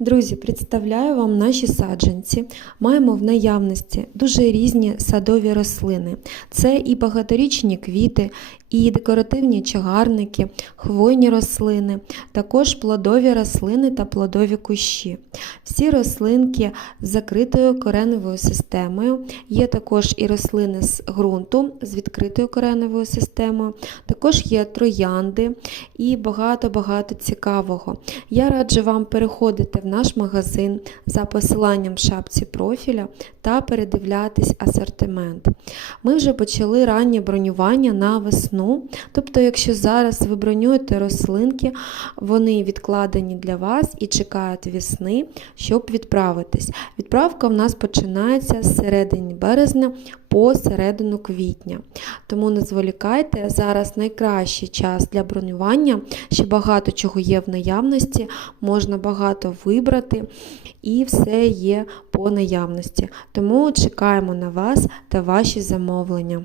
Друзі, представляю вам наші саджанці. Маємо в наявності дуже різні садові рослини. Це і багаторічні квіти, і декоративні чагарники, хвойні рослини, також плодові рослини та плодові кущі. Всі рослинки з закритою кореневою системою. Є також і рослини з ґрунту з відкритою кореневою системою, також є троянди і багато-багато цікавого. Я раджу вам переходити в наш магазин за посиланням в шапці профіля та передивлятись асортимент. Ми вже почали раннє бронювання на весну. Тобто, якщо зараз ви бронюєте рослинки, вони відкладені для вас і чекають весни, щоб відправитись. Відправка в нас починається з середини березня по середину квітня. Тому не зволікайте, зараз найкращий час для бронювання, ще багато чого є в наявності, можна багато вибрати, і все є по наявності. Тому чекаємо на вас та ваші замовлення.